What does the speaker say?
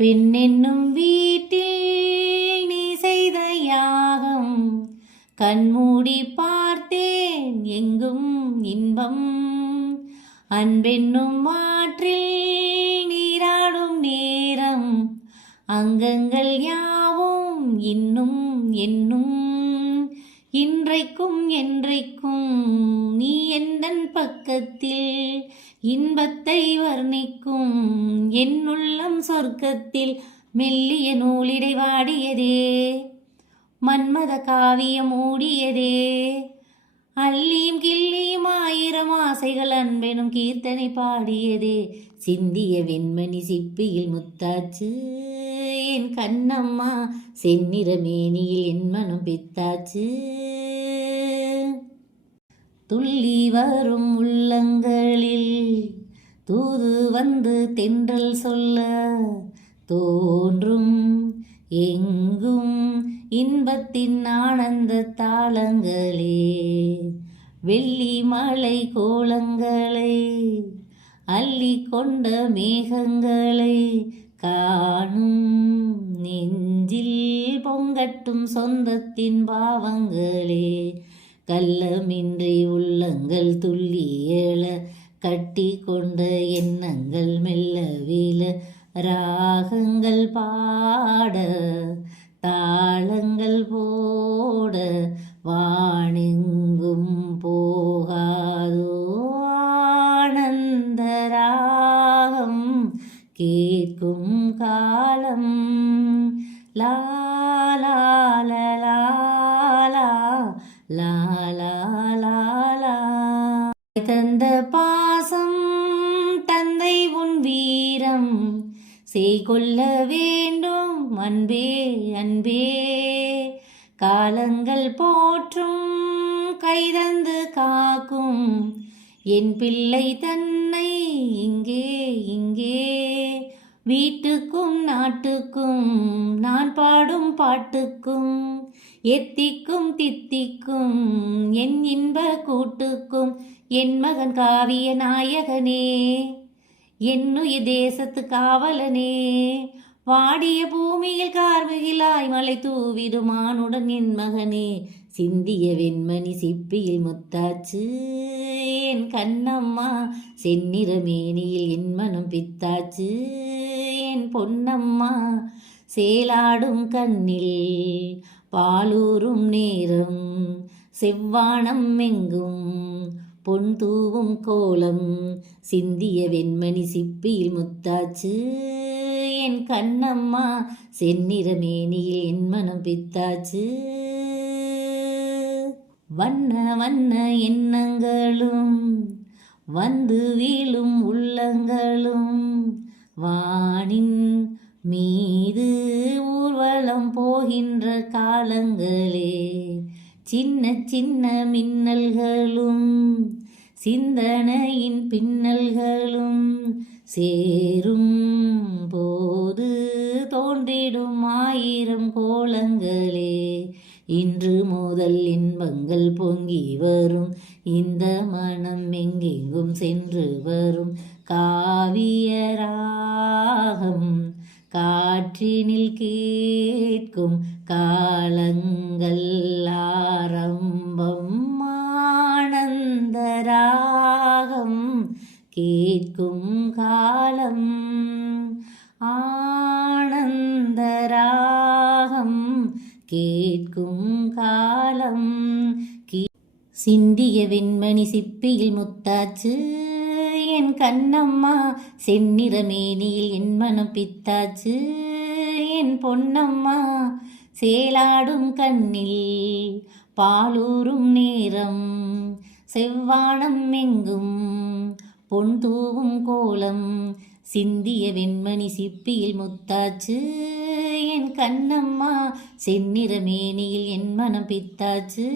பெண்ணென்னும் வீட்டில் நீ செய்த யாகம். கண்மூடி பார்த்தேன் எங்கும் இன்பம். அன்பென்னும் மாற்றில் நீராடும் நேரம். அங்கங்கள் யாவும் இன்னும் என்னும். இன்றைக்கும் என்றைக்கும் நீ எந்தன் பக்கத்தில் இன்பத்தை வர்ணிக்கும்? என் உள்ளம் சொர்க்கத்தில் மெல்லிய நூலிடை வாடியதே மன்மத காவியம் மூடியதே அள்ளியும் கிள்ளியும் ஆயிரம் ஆசைகள் அன்பெனும் கீர்த்தனை பாடியதே. சிந்திய வெண்மணி சிப்பியில் முத்தாச்சு என் கண்ணம்மா செந்நிற மேனியில் என் மனம் பித்தாச்சு. துள்ளி வரும் உள்ளங்களில் தூது வந்து தென்றல் சொல்ல தோன்றும் எங்கும் இன்பத்தின் ஆனந்த தாளங்களே வெள்ளி மலை கோலங்களை அள்ளி கொண்ட மேகங்களை காணும் நெஞ்சில் பொங்கட்டும் சொந்தத்தின் பாவங்களே கள்ளமின்றி உள்ளங்கள் துள்ளி கட்டி கொண்ட எண்ணங்கள் மெல்ல விழ ராகங்கள் பாட தாளங்கள் போட வாணிங்கும் போகாதோ ஆனந்தராகம் கேட்கும் காலம். தந்த பாசம் தந்தை உன் வீரம். செய்கொள்ள வேண்டும். அன்பே அன்பே. காலங்கள் போற்றும் கைதந்து காக்கும். என் பிள்ளை தன்னை இங்கே இங்கே. வீட்டுக்கும் நாட்டுக்கும் நான் பாடும் பாட்டுக்கும் எத்திக்கும் தித்திக்கும் என் இன்ப கூட்டுக்கும் என் மகன் காவிய நாயகனே. என்னுயிர் தேசத்து காவலனே. வாடிய பூமியில் கார்முகிலாய் மலை தூவிடுமானுடன் என் மகனே. சிந்திய வெண்மணி சிப்பியில் முத்தாச்சு. என் கண்ணம்மா செந்நிற மேனியில் என் மனம் பித்தாச்சு. என் பொன்னம்மா சேலாடும் கண்ணில் பாலூரும் நேரம் செவ்வானம் எங்கும் பொன் தூவும் கோலம் சிந்திய வெண்மணி சிப்பியில் முத்தாச்சு. என் கண்ணம்மா செந்நிறமேனியில் என் மனம் பித்தாச்சு. வண்ண வண்ண எண்ணங்களும் வந்து வீழும் உள்ளங்களும் வானின் மீது ஊர்வலம் போகின்ற காலங்கள் சின்ன சின்ன மின்னல்களும் சிந்தனையின் பின்னல்களும் சேரும் போது தோன்றிடும் ஆயிரம் கோலங்களே. இன்று முதல் இன்பங்கள் பொங்கி வரும். இந்த மனம் எங்கெங்கும் சென்று வரும். காவியராகம் காற்றினில் கேட்கும் காலங்கள் கேட்கும் காலம் ஆனந்தராகம். கேட்கும் காலம் சிந்திய வெண்மணி சிப்பியில் முத்தாச்சு என் கண்ணம்மா செந்நிற மேனியில் என் மனம் பித்தாச்சு என் பொன்னம்மா சேலாடும் கண்ணில் பாலூரும் நேரம் செவ்வானம் எங்கும் பொன் தூவும் கோலம் சிந்திய வெண்மணி சிப்பியில் முத்தாச்சு. என் கண்ணம்மா செந்நிற மேனியில் என் மனம் பித்தாச்சு.